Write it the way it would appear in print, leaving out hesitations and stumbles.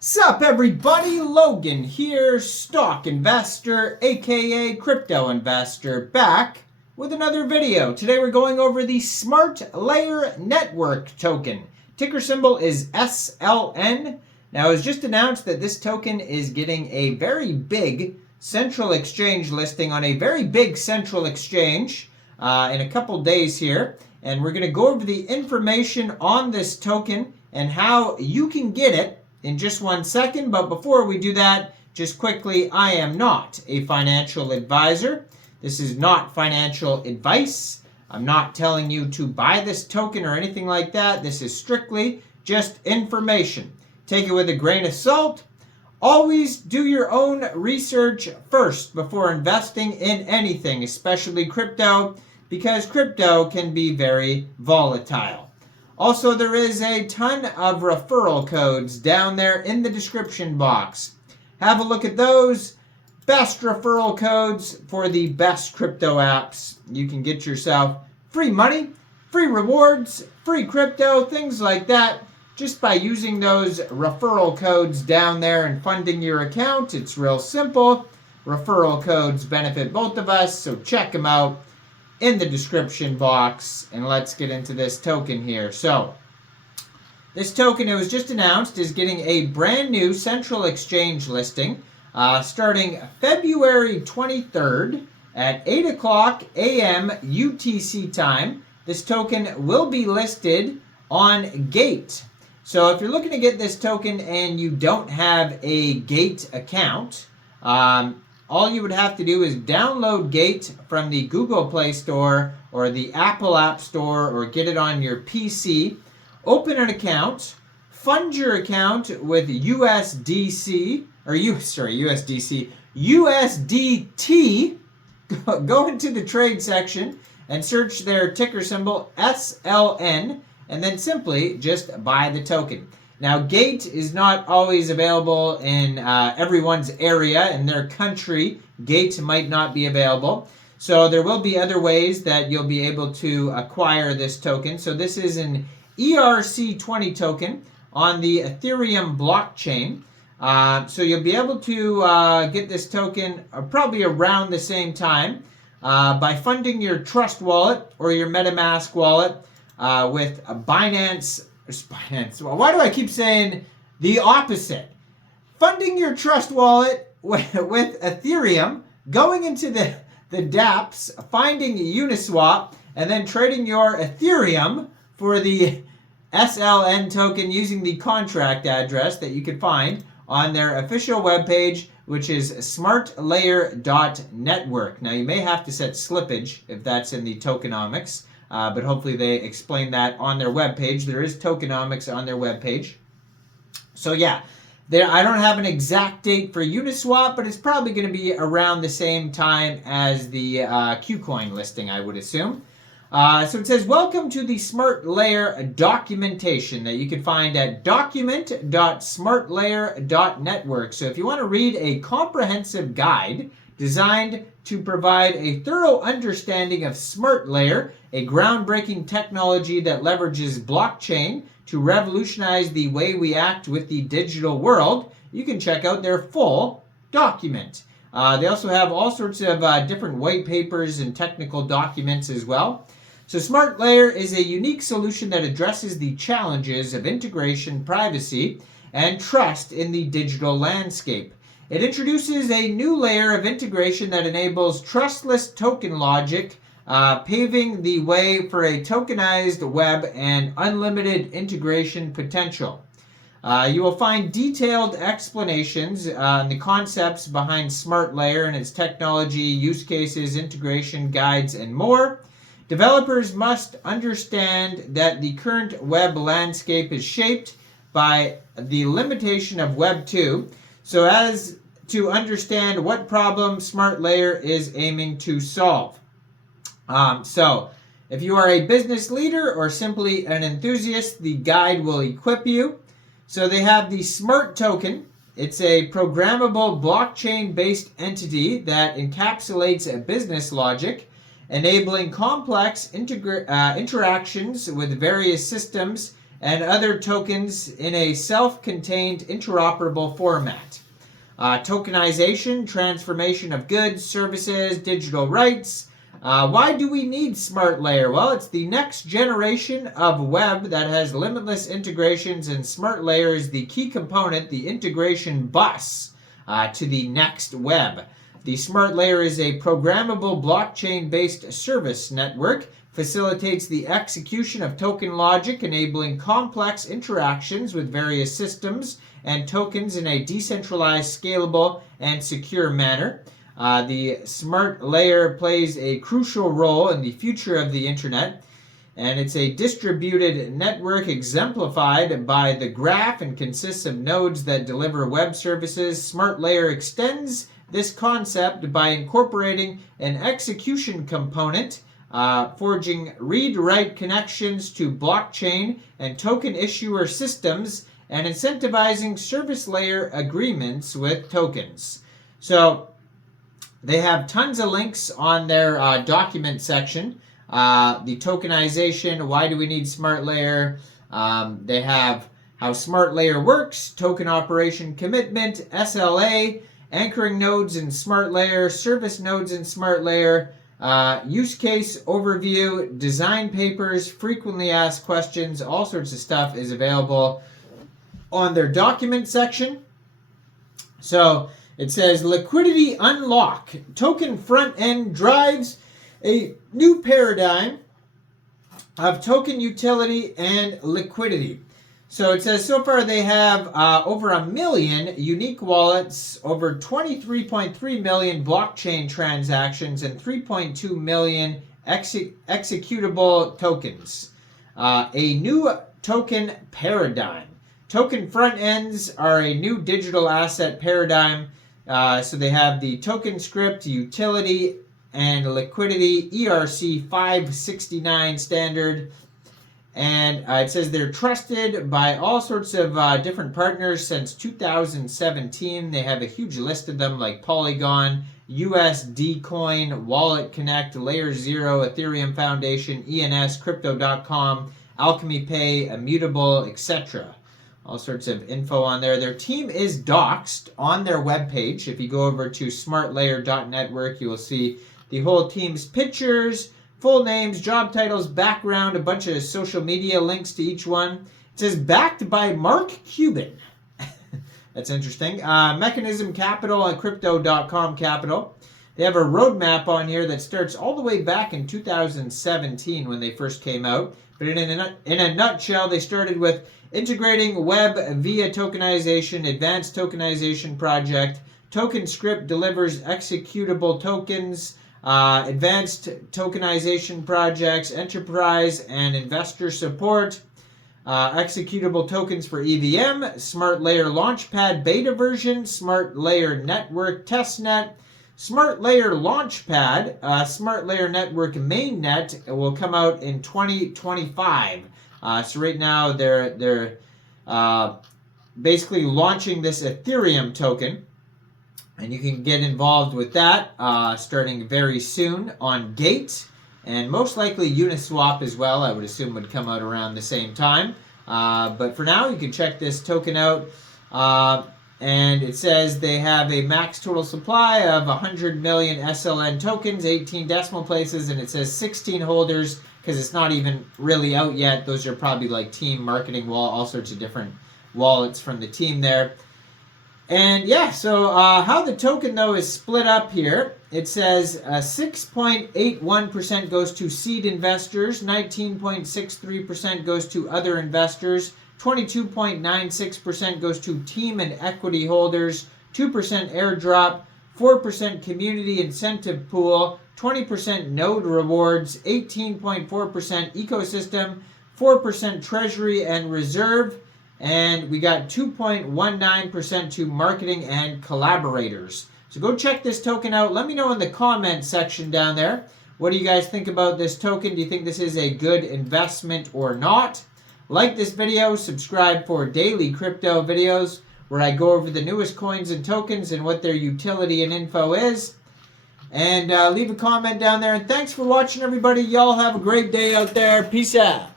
Sup everybody, Logan here, stock investor, aka crypto investor, back with another video. Today we're going over the Smartlayer network token. Ticker symbol is SLN. Now it was just announced that this token is getting a very big central exchange listing on a very big central exchange in a couple days here. And we're going to go over the information on this token and how you can get it in just 1 second. But before we do that, just quickly, I am not a financial advisor. This is not financial advice. I'm not telling you to buy this token or anything like that. This is strictly just information. Take it with a grain of salt. Always do your own research first before investing in anything, especially crypto, because crypto can be very volatile. Also, there is a ton of referral codes down there in the description box. Have a look at those. Best referral codes for the best crypto apps. You can get yourself free money, free rewards, free crypto, things like that, just by using those referral codes down there and funding your account. It's real simple. Referral codes benefit both of us, so check them out in the description box, and let's get into this token here. So this token, it was just announced, is getting a brand new central exchange listing starting February 23rd at 8 o'clock a.m. UTC time. This token will be listed on Gate. So if you're looking to get this token and you don't have a Gate account, all you would have to do is download Gate from the Google Play Store or the Apple App Store, or get it on your PC. Open an account, fund your account with USDC, USDT. Go into the trade section and search their ticker symbol SLN, and then simply just buy the token. Now, Gate is not always available in everyone's area. In their country, Gate might not be available. So there will be other ways that you'll be able to acquire this token. So this is an ERC20 token on the Ethereum blockchain. So you'll be able to get this token probably around the same time by funding your Trust wallet or your MetaMask wallet with Binance. Why do I keep saying the opposite? Funding your Trust wallet with Ethereum, going into the dApps, finding Uniswap, and then trading your Ethereum for the SLN token using the contract address that you can find on their official webpage, which is smartlayer.network. Now, you may have to set slippage if that's in the tokenomics. But hopefully they explain that on their webpage. There is tokenomics on their webpage. So yeah, I don't have an exact date for Uniswap, but it's probably going to be around the same time as the KuCoin listing, I would assume. So it says, welcome to the Smartlayer documentation that you can find at document.smartlayer.network. So if you want to read a comprehensive guide designed to provide a thorough understanding of Smartlayer, a groundbreaking technology that leverages blockchain to revolutionize the way we act with the digital world, you can check out their full document. They also have all sorts of different white papers and technical documents as well. So Smartlayer is a unique solution that addresses the challenges of integration, privacy, and trust in the digital landscape. It introduces a new layer of integration that enables trustless token logic, paving the way for a tokenized web and unlimited integration potential. You will find detailed explanations on the concepts behind Smartlayer and its technology, use cases, integration guides, and more. Developers must understand that the current web landscape is shaped by the limitation of Web 2, so as to understand what problem Smartlayer is aiming to solve. So if you are a business leader or simply an enthusiast, the guide will equip you. So they have the Smart Token. It's a programmable blockchain-based entity that encapsulates a business logic, enabling complex interactions with various systems and other tokens in a self-contained interoperable format. Tokenization, transformation of goods, services, digital rights. Why do we need Smartlayer? Well, it's the next generation of web that has limitless integrations, and Smartlayer is the key component, the integration bus to the next web. The Smartlayer is a programmable blockchain-based service network, facilitates the execution of token logic, enabling complex interactions with various systems and tokens in a decentralized, scalable, and secure manner. The Smartlayer plays a crucial role in the future of the internet, and it's a distributed network exemplified by the graph and consists of nodes that deliver web services. Smartlayer extends this concept by incorporating an execution component, forging read-write connections to blockchain and token issuer systems, and incentivizing service layer agreements with tokens. So they have tons of links on their document section. The tokenization, why do we need Smartlayer? They have how Smartlayer works, token operation commitment, SLA, anchoring nodes in Smartlayer, service nodes in Smartlayer, use case overview, design papers, frequently asked questions, all sorts of stuff is available on their document section. So it says liquidity unlock. Token front end drives a new paradigm of token utility and liquidity. So it says so far they have over 1 million unique wallets, over 23.3 million blockchain transactions, and 3.2 million executable tokens. A new token paradigm. Token front ends are a new digital asset paradigm. So they have the token script, utility, and liquidity, ERC 569 standard. And it says they're trusted by all sorts of different partners since 2017. They have a huge list of them like Polygon, USD Coin, Wallet Connect, Layer 0, Ethereum Foundation, ENS, Crypto.com, Alchemy Pay, Immutable, etc. All sorts of info on there. Their team is doxed on their webpage. If you go over to smartlayer.network, you will see the whole team's pictures, full names, job titles, background, a bunch of social media links to each one. It says backed by Mark Cuban. That's interesting. Mechanism Capital and Crypto.com Capital. They have a roadmap on here that starts all the way back in 2017 when they first came out. But in a nutshell, they started with integrating web via tokenization, advanced tokenization project. Token script delivers executable tokens, advanced tokenization projects, enterprise and investor support, executable tokens for EVM, Smartlayer Launchpad beta version, Smartlayer Network testnet, Smartlayer Launchpad, Smartlayer Network mainnet will come out in 2025. So right now they're basically launching this Ethereum token, and you can get involved with that starting very soon on Gate, and most likely Uniswap as well, I would assume would come out around the same time. But for now, you can check this token out. And it says they have a max total supply of 100 million SLN tokens, 18 decimal places, and it says 16 holders because it's not even really out yet. Those are probably like team marketing all sorts of different wallets from the team there. And yeah, so how the token though is split up here, it says 6.81% goes to seed investors, 19.63% goes to other investors, 22.96% goes to team and equity holders, 2% airdrop, 4% community incentive pool, 20% node rewards, 18.4% ecosystem, 4% treasury and reserve, and we got 2.19% to marketing and collaborators. So go check this token out. Let me know in the comment section down there. What do you guys think about this token? Do you think this is a good investment or not? Like this video, subscribe for daily crypto videos where I go over the newest coins and tokens and what their utility and info is. And leave a comment down there. And thanks for watching, everybody. Y'all have a great day out there. Peace out.